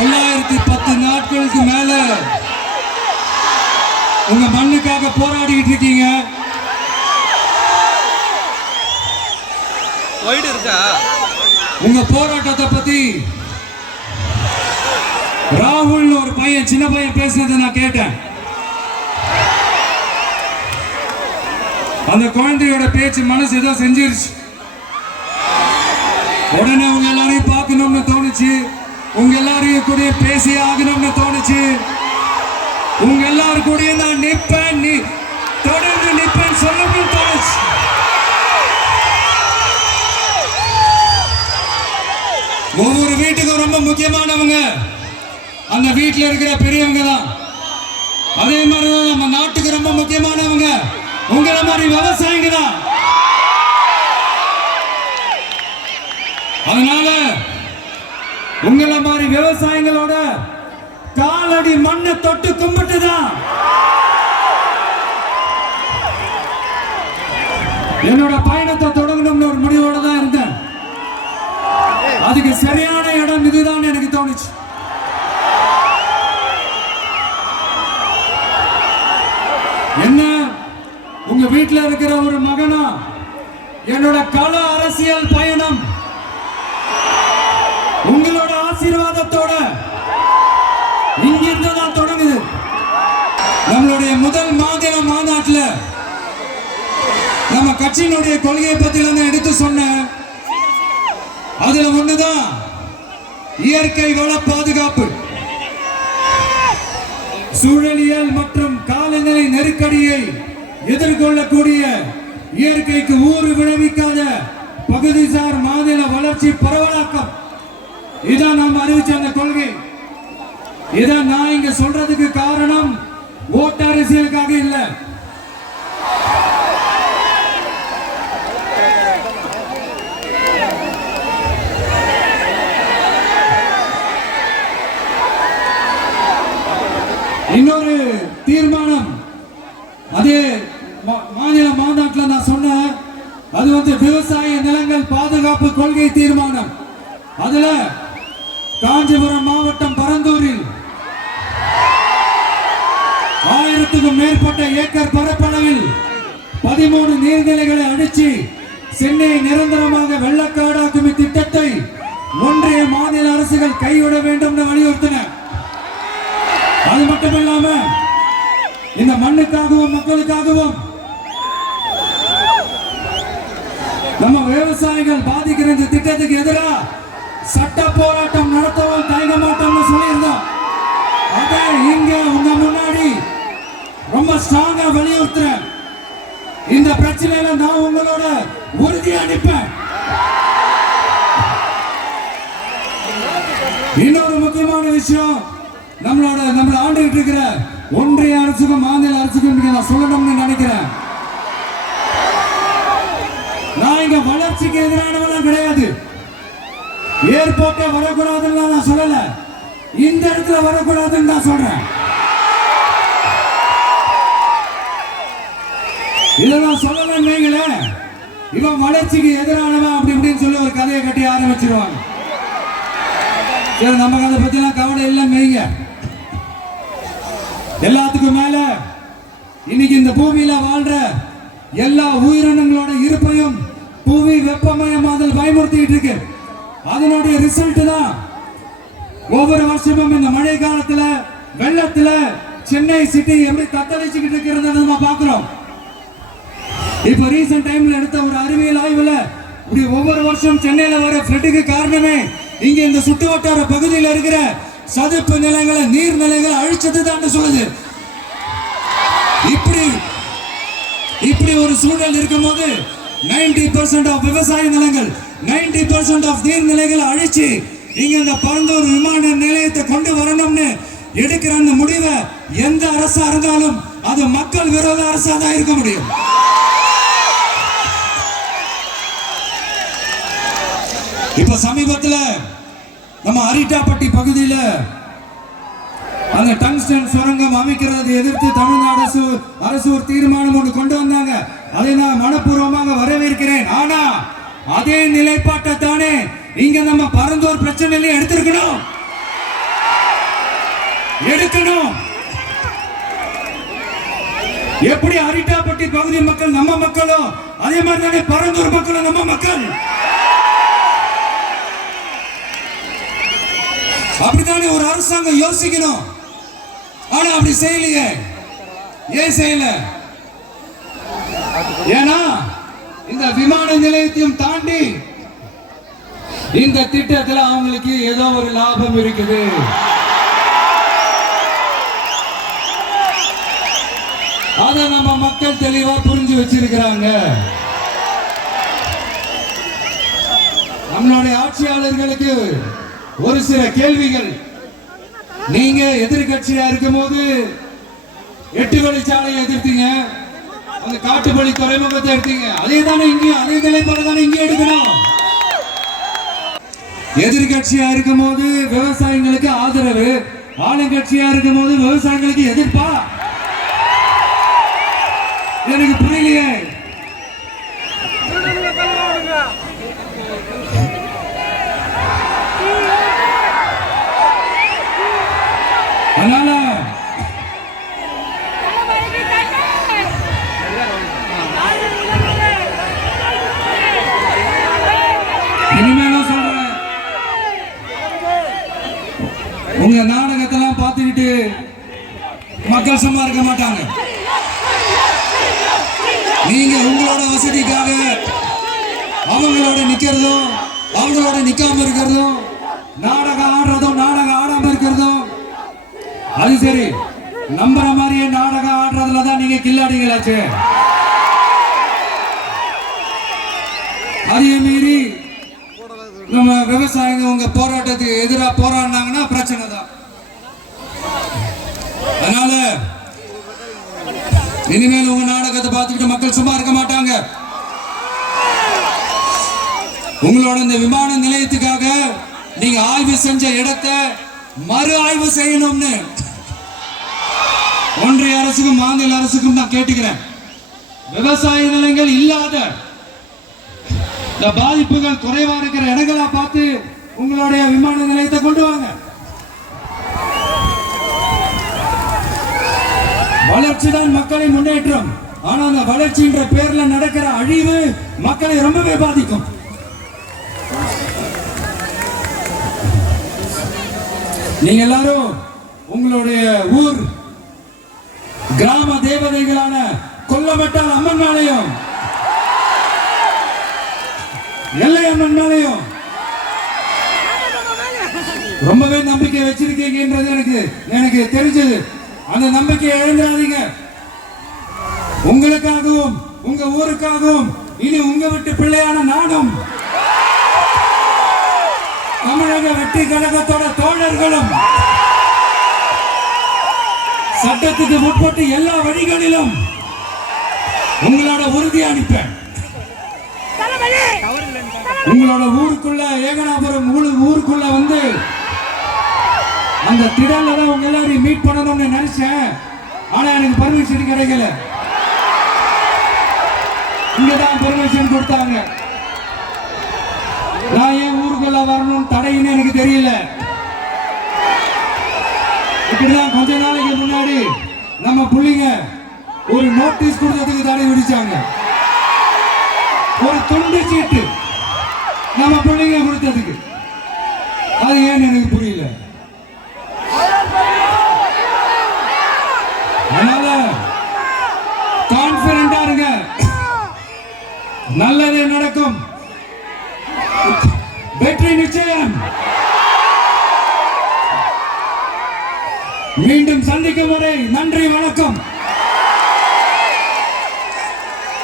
910 நாட்களுக்கு மேல உங்க மண்ணுக்காக போராடிட்டு இருக்கீங்க. உங்க போராட்டத்தை பத்தி ராகுல் ஒரு பையன், சின்ன பையன் பேசுனதை நான் கேட்டேன். அந்த குழந்தையோட பேச்சு மனசு ஏதோ செஞ்சிருச்சு. உடனே உங்க எல்லாரையும் பார்க்கணும்னு தோணுச்சு, உங்க எல்லாரையும் கூட பேசி ஆகணும்னு தோணுச்சு. உங்க எல்லாரும் கூட நான் நிப்பேன், நீ தொடர்ந்து நிப்பேன் சொல்லணும்னு தோணுச்சு. ஒவ்வொரு வீட்டுக்கும் ரொம்ப முக்கியமானவங்க அந்த வீட்டில் இருக்கிற பெரியவங்க தான். அதே மாதிரிதான் நம்ம நாட்டுக்கு ரொம்ப முக்கியமானவங்க உங்களை மாதிரி விவசாயிங்க தான். அதனால உங்களை மாதிரி விவசாயிகளோட காலடி மண்ணை தொட்டு கும்பிட்டுதான் என்னோட பயணத்தை தொடங்கணும்னு ஒரு முடிவோட தான் இருந்தேன். அதுக்கு சரியான இடம் இதுதான் எனக்கு தோணுச்சு. என்ன உங்க வீட்டில் இருக்கிற ஒரு மகனா என்னோட கள அரசியல் பயணம் உங்களோட ஆசீர்வாதத்தோட இங்கிருந்து தான் தொடங்குது. நம்மளுடைய முதல் மாநில மாநாட்டில் நம்ம கட்சியினுடைய கொள்கையை பத்தி எடுத்து சொன்ன அதுல ஒண்ணுதான் இயற்கை வள பாதுகாப்பு. சூழலியல் மற்றும் காலநிலை நெருக்கடியை எதிர்கொள்ளக்கூடிய இயற்கைக்கு ஊறு விளைவிக்காத பகுதிசார் மாநில வளர்ச்சி பரவலாக்கம். இதான் நாம் அறிவிச்ச அந்த கொள்கை. இதான் நான் இங்க சொல்றதுக்கு காரணம் ஓட்டு அரசியலுக்காக இல்ல. இன்னொரு தீர்மானம் அதே மாநில மாநாட்டில் நான் சொன்னேன். அது விவசாய நிலங்கள் பாதுகாப்பு கொள்கை தீர்மானம். அதுல காஞ்சிபுரம் மாவட்டம் பரந்தூரில் 1000க்கும் மேற்பட்ட ஏக்கர் பரப்பளவில் 13 நீர்நிலைகளை அடிச்சு சென்னையை நிரந்தரமாக வெள்ளக்காடாக்கும் இத்திட்டத்தை ஒன்றிய மாநில அரசுகள் கைவிட வேண்டும் என்று வலியுறுத்தின. அது மட்டுமில்லாம இந்த மண்ணுக்காகவும் மக்களுக்காகவும் நம்ம விவசாயிகள் பாதிக்கிற இந்த திட்டத்துக்கு எதிராக சட்ட போராட்டம் நடத்தவும் தயங்க மாட்டோம்னு சொல்லியிருந்தோம். அதை இங்க உங்க முன்னாடி ரொம்ப ஸ்ட்ராங்கா வலியுறுத்துறேன். இந்த பிரச்சனையில நான் உங்களோட உறுதி அளிப்பேன். இன்னொரு முக்கியமான விஷயம், நம்மள ஆண்டுகிட்டு இருக்கிற ஒன்றிய அரசுக்கும் மாநில அரசுக்கும் நான் சொல்லணும்னு நினைக்கிறேன். நான் இங்க வளர்ச்சிக்கு எதிரானவெல்லாம் கிடையாது. ஏர்போர்ட்டே வரக்கூடாதுன்னு நான் சொல்லல, இந்த இடத்துல வரக்கூடாதுன்னு நான் சொல்றேன். இதை நான் சொல்லலன்னு இவன் வளர்ச்சிக்கு எதிரானவன் அப்படி இப்படின்னு சொல்லி ஒரு கதையை கட்டி ஆரம்பிச்சிருவாங்க. சரி, நமக்கு அதை பத்திலாம் கவலை இல்லை மெய்ங்க. எல்லாத்துக்கும் மேல இன்னைக்கு இந்த பூமியில வாழ்ற எல்லா உயிரினங்களோட இருப்பையும் புவி வெப்பமயமாதல் பயமுறுத்திட்டு இருக்கு. அதனுடைய ரிசல்ட் தான் ஒவ்வொரு வருஷமும் இந்த மழை காலத்துல வெள்ளத்துல சென்னை சிட்டி எப்படி தத்தளிச்சுக்கிட்டு இருக்கிறத நம்ம பாக்குறோம். இப்ப ரீசன்ட் டைம்ல எடுத்த ஒரு அறிவியல் ஆய்வுல இப்படி ஒவ்வொரு வருஷம் சென்னையில வர ஃப்ளட்டுக்கு காரணமே இங்க இந்த சுற்று வட்டார பகுதியில் இருக்கிற சதுப்பு நிலங்களை நீர்நிலைகளை அழிச்சது தான் சொல்லுது. இப்படி ஒரு சூழல் இருக்கும் போது 90% ஆஃப் விவசாய நிலங்கள் 90% ஆஃப் நீர்நிலைகளை அழிச்சு இங்க இந்த பரந்தூர் விமான நிலையத்தை கொண்டு வரணும்னு எடுக்கிற அந்த முடிவை எந்த அரசா இருந்தாலும் அது மக்கள் விரோத அரசா தான் இருக்க முடியும். இப்ப சமீபத்துல நம்ம அரிட்டாப்பட்டி பகுதியில அந்த டங்ஸ்டன் சுரங்கம் அமைக்கிறதை எதிர்த்து தமிழ்நாடு அரசு ஒரு தீர்மானம் ஒன்று கொண்டு வந்தாங்க. அதை நான் மனப்பூர்வமாக வரவேற்கிறேன். ஆனா அதே நிலைப்பாட்டை தானே இங்க நம்ம பரந்தூர் பிரச்சனையில எடுத்திருக்கணும். எடுக்கணும். எப்படி அரிட்டாப்பட்டி பகுதி மக்கள் நம்ம மக்களும், அதே மாதிரி தானே பரந்தூர் மக்களும் நம்ம மக்கள். அப்படித்தானே ஒரு அரசாங்கம் யோசிக்கணும். ஆனா அப்படி செய்யலையே. ஏன் செய்யல? ஏன்னா இந்த விமான நிலையத்தையும் தாண்டி இந்த திட்டத்தில் அவங்களுக்கு ஏதோ ஒரு லாபம் இருக்குது. அதை நம்ம மக்கள் தெளிவா புரிஞ்சு வச்சிருக்கிறாங்க. நம்மளுடைய ஆட்சியாளர்களுக்கு ஒரு சில கேள்விகள். நீங்க எதிர்கட்சியா இருக்கும் போது 8 வழிச்சாலையை எதிர்த்தீங்க, அந்த காட்டுப்பள்ளி துறைமுகத்தை எடுத்தீங்க. அதே தானே இங்கேயும், அதே நிலைப்பாடு தானே இங்கே எடுக்கணும். எதிர்கட்சியா இருக்கும் போது விவசாயிகளுக்கு ஆதரவு, ஆளுங்கட்சியா இருக்கும் போது விவசாயிகளுக்கு எதிர்ப்பா? எனக்கு புரியலையே. அதனால இனிமேலும் சொல்றேன், உங்க நாடகத்தெல்லாம் பார்த்துக்கிட்டு மக்கள் சும்மா இருக்க மாட்டாங்க. நீங்க உங்களோட வசதிக்காக அவங்களோட நிக்கிறதும், அவங்களோட நிக்காம இருக்கிறதும், நாடகம் ஆடுறதும், நாடகம் ஆடாம இருக்கிறதும், அது சரி. நம்புற மாதிரியே நாடகம் ஆடுறதுல தான் நீங்க கில்லாடிகளாச்சு. அதே மீறி நம்ம விவசாயிங்க உங்க போராட்டத்துக்கு எதிராக போராடினாங்கன்னா பிரச்சனை தான். அதனால இனிமேல் உங்க நாடகத்தை பார்த்துக்கிட்டு மக்கள் சும்மா இருக்க மாட்டாங்க. உங்களோட இந்த விமான நிலையத்துக்காக நீங்க ஆய்வு செஞ்ச இடத்தை மறு ஆய்வு செய்யணும்னு ஒன்றிய அரசுக்கும் மாநில அரசுக்கும் நான் கேட்டுக்கிறேன். விவசாய நிலங்கள் இல்லாத இந்த பாதிப்புகள் குறைவா இருக்கிற இடங்களா பார்த்து உங்களுடைய விமான நிலையத்தை கொண்டு வாங்க. வளர்ச்சி தான் மக்களின் முன்னேற்றம். ஆனா அந்த வளர்ச்சின்ற பேர்ல நடக்கிற அழிவு மக்களை ரொம்பவே பாதிக்கும். நீங்க எல்லாரும் உங்களுடைய ஊர் கிராம தேவதைகளான கொல்லமட்டால் அம்மன் மேலையும் எல்லை அம்மன் மேலையும் ரொம்பவே நம்பிக்கை வச்சிருக்கீங்கன்றது எனக்கு தெரிஞ்சது. அந்த நம்பிக்கையை இழந்துடாதீங்க. உங்களுக்காகவும் உங்க ஊருக்காகவும் இனி உங்க வீட்டு பிள்ளையான நாடும் தமிழக வெற்றி கழகத்தோட தோழர்களும் சட்டத்துக்கு முற்பட்டு எல்லா வழிகளிலும் உங்களோட உறுதி அளிப்பேன். உங்களோட ஊருக்குள்ள ஏகனாபுரம் ஊருக்குள்ள வந்து அந்த திடல்ல தான் உங்க எல்லாரையும் மீட் பண்ணணும்னு நினைச்சேன். ஆனா எனக்கு பர்மிஷன் கிடைக்கல. இங்கதான் பர்மிஷன் கொடுத்தாங்க. நான் ஏன் ஊருக்குள்ள வரணும் தடைன்னு எனக்கு தெரியல. இப்படிதான் கொஞ்ச நாளைக்கு முன்னாடி நம்ம புள்ளிங்க ஒரு நோட்டீஸ் கொடுத்ததுக்கு தடை விதிச்சாங்க. ஒரு துண்டு சீட்டு நம்ம பிள்ளைங்க கொடுத்ததுக்கு. அது ஏன்னு எனக்கு புரியல. அதனால கான்பிடண்டா இருங்க, நல்லதே நடக்கும், வெற்றி நிச்சயம். மீண்டும் சந்திக்கும் வரை நன்றி, வணக்கம்.